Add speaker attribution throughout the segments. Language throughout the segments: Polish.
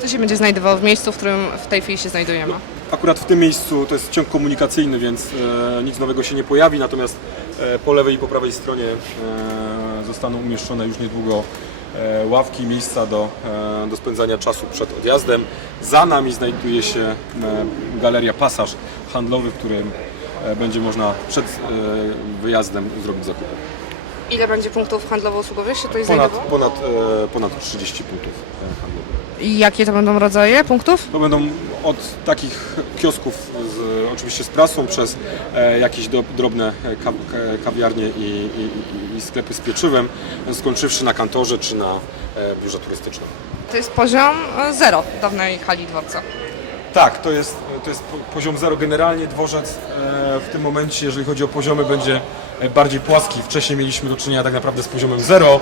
Speaker 1: Co się będzie znajdowało w miejscu, w którym w tej chwili się znajdujemy?
Speaker 2: Akurat w tym miejscu to jest ciąg komunikacyjny, więc e, nic nowego się nie pojawi, natomiast e, po lewej i po prawej stronie e, zostaną umieszczone już niedługo e, ławki, miejsca do, e, do spędzania czasu przed odjazdem. Za nami znajduje się e, galeria Pasaż handlowy, w którym e, będzie można przed e, wyjazdem zrobić zakupy.
Speaker 1: Ile będzie punktów handlowo-usługowych się tutaj
Speaker 2: Ponad,
Speaker 1: znajdowało?
Speaker 2: ponad, e, ponad 30 punktów e, handlowych.
Speaker 1: I jakie to będą rodzaje punktów?
Speaker 2: To będą od takich kiosków z, oczywiście z prasą, przez e, jakieś do, drobne e, ka, ka, kawiarnie i, i, i- sklepy z pieczywem, skończywszy na kantorze czy na e, biurze turystycznym.
Speaker 1: To jest poziom e, zero dawnej hali dworca.
Speaker 2: Tak, to jest, to jest po- poziom zero. Generalnie dworzec e, w tym momencie, jeżeli chodzi o poziomy, będzie bardziej płaski. Wcześniej mieliśmy do czynienia tak naprawdę z poziomem 0,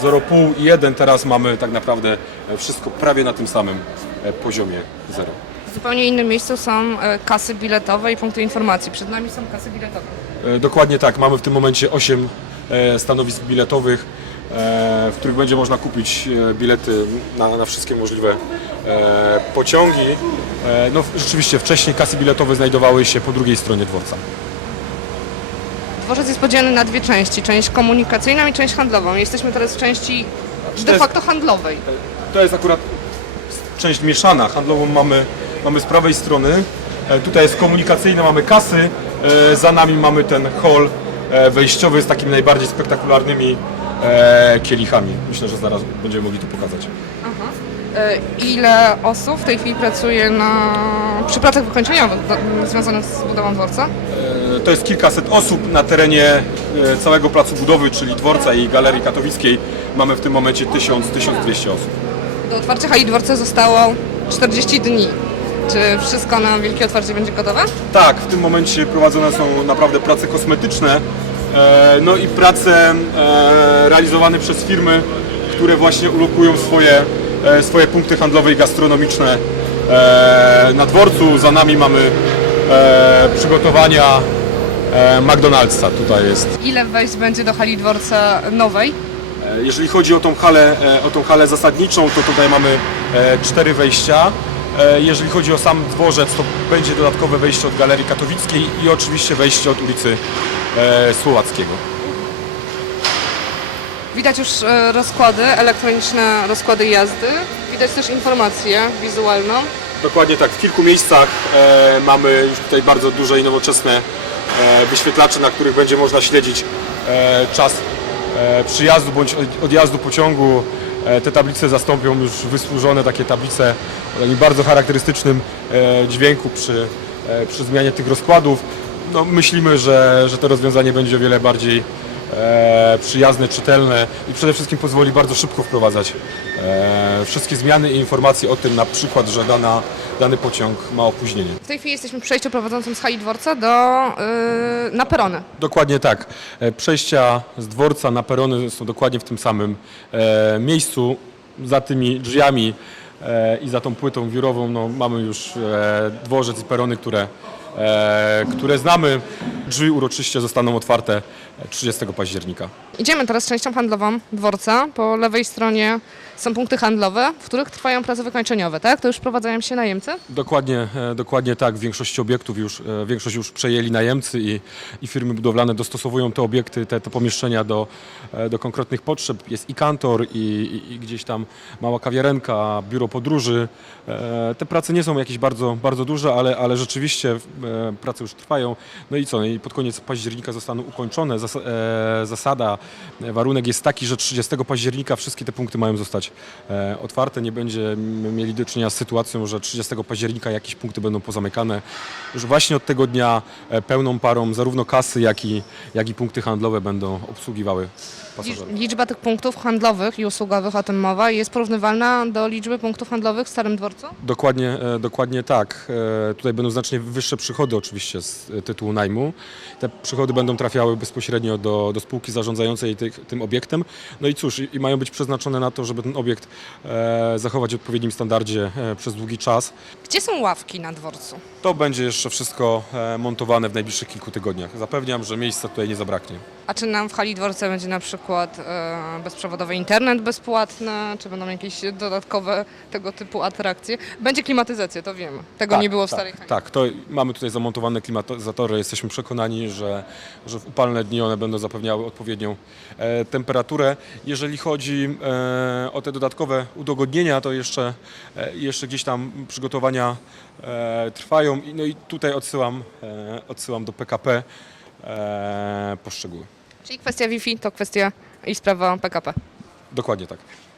Speaker 2: 0,5 i 1. Teraz mamy tak naprawdę e, wszystko prawie na tym samym e, poziomie 0.
Speaker 1: W zupełnie innym miejscu są e, kasy biletowe i punkty informacji. Przed nami są kasy biletowe.
Speaker 2: Dokładnie tak. Mamy w tym momencie 8 e, stanowisk biletowych, w których będzie można kupić bilety na, na wszystkie możliwe pociągi. No, rzeczywiście wcześniej kasy biletowe znajdowały się po drugiej stronie dworca.
Speaker 1: Dworzec jest podzielony na dwie części. Część komunikacyjną i część handlową. Jesteśmy teraz w części de
Speaker 2: jest-
Speaker 1: facto handlowej.
Speaker 2: To jest akurat część mieszana. Handlową mamy, mamy z prawej strony. E, Tutaj jest komunikacyjna, mamy kasy. E, Za nami mamy ten hall e, wejściowy z takimi najbardziej spektakularnymi e, kielichami. Myślę, że zaraz będziemy mogli to pokazać.
Speaker 1: E, Ile osób w tej chwili pracuje na, przy pracach wykończeniowych do, związanych z budową dworca?
Speaker 2: To jest kilkaset osób na terenie e, całego placu budowy, czyli dworca i galerii katowickiej. Mamy w tym momencie 1000-1200 osób.
Speaker 1: Do otwarcia hali dworca zostało 40 dni. Czy wszystko na wielkie otwarcie będzie gotowe?
Speaker 2: Tak, w tym momencie prowadzone są naprawdę prace kosmetyczne, e, no i prace e, realizowane przez firmy, które właśnie ulokują swoje, swoje punkty handlowe i gastronomiczne na dworcu. Za nami mamy przygotowania McDonald'sa. Tutaj jest
Speaker 1: Ile wejść będzie do hali dworca nowej?
Speaker 2: E, Jeżeli chodzi o tą halę, e, o tą halę zasadniczą, to tutaj mamy e, cztery wejścia. E, Jeżeli chodzi o sam dworzec, to będzie dodatkowe wejście od Galerii Katowickiej i oczywiście wejście od ulicy e, Słowackiego.
Speaker 1: Widać już e, rozkłady, elektroniczne rozkłady jazdy. Widać też informację wizualną.
Speaker 2: Dokładnie tak, w kilku miejscach e, mamy już tutaj bardzo duże i nowoczesne e, wyświetlacze, na których będzie można śledzić e, czas e, przyjazdu bądź od- odjazdu pociągu. E, te tablice zastąpią już wysłużone takie tablice o bardzo charakterystycznym e, dźwięku przy, e, przy zmianie tych rozkładów. No, myślimy, że, że to rozwiązanie będzie o wiele bardziej e, przyjazne, czytelne i przede wszystkim pozwoli bardzo szybko wprowadzać e, wszystkie zmiany i informacje o tym na przykład, że dana, dany pociąg ma opóźnienie.
Speaker 1: W tej chwili jesteśmy w przejściu prowadzącym z hali dworca do, yy, na perony.
Speaker 2: Dokładnie tak. E, Przejścia z dworca na perony są dokładnie w tym samym e, miejscu. Za tymi drzwiami e, i za tą płytą wiórową no, mamy już e, dworzec i perony, które, e, które znamy. Drzwi uroczyście zostaną otwarte 30 października.
Speaker 1: Idziemy teraz częścią handlową dworca. Po lewej stronie są punkty handlowe, w których trwają prace wykończeniowe, tak? To już wprowadzają się najemcy.
Speaker 2: Dokładnie, e, dokładnie tak. W większości obiektów już, e, większość już przejęli najemcy i, i firmy budowlane dostosowują te obiekty, te, te pomieszczenia do, e, do konkretnych potrzeb. Jest i kantor, i, i, i gdzieś tam mała kawiarenka, biuro podróży. E, Te prace nie są jakieś bardzo, bardzo duże, ale, ale rzeczywiście e, prace już trwają. No i co? No I pod koniec października zostaną ukończone. Zas- e, Zasada, e, warunek jest taki, że 30 października wszystkie te punkty mają zostać e, otwarte. Nie będziemy mieli do czynienia z sytuacją, że 30 października jakieś punkty będą pozamykane. Już właśnie od tego dnia e, pełną parą zarówno kasy, jak i, jak i punkty handlowe będą obsługiwały pasażerów.
Speaker 1: Liczba tych punktów handlowych i usługowych, o tym mowa, jest porównywalna do liczby punktów handlowych w Starym Dworcu?
Speaker 2: Dokładnie, e, dokładnie tak. E, Tutaj będą znacznie wyższe przychody oczywiście z e, tytułu najmu. Te przychody będą trafiały bezpośrednio do, do spółki zarządzającej tych, tym obiektem. No i cóż, i, i mają być przeznaczone na to, żeby ten obiekt e, zachować w odpowiednim standardzie e, przez długi czas.
Speaker 1: Gdzie są ławki na dworcu?
Speaker 2: To będzie jeszcze wszystko e, montowane w najbliższych kilku tygodniach. Zapewniam, że miejsca tutaj nie zabraknie.
Speaker 1: A czy nam w hali dworca będzie na przykład e, bezprzewodowy internet bezpłatny, czy będą jakieś dodatkowe tego typu atrakcje? Będzie klimatyzacja, to wiemy. Tego nie było w
Speaker 2: tak,
Speaker 1: starej hali.
Speaker 2: Tak, to mamy tutaj zamontowane klimatyzatory. Jesteśmy przekonani, że, że w upalne dni one będą zapewniały odpowiednią e, temperaturę. Jeżeli chodzi e, o te dodatkowe udogodnienia, to jeszcze, e, jeszcze gdzieś tam przygotowania e, trwają. I- No i tutaj odsyłam, e, odsyłam do PKP e, po szczegóły.
Speaker 1: Czyli kwestia Wi-Fi to kwestia i sprawa PKP.
Speaker 2: Dokładnie tak.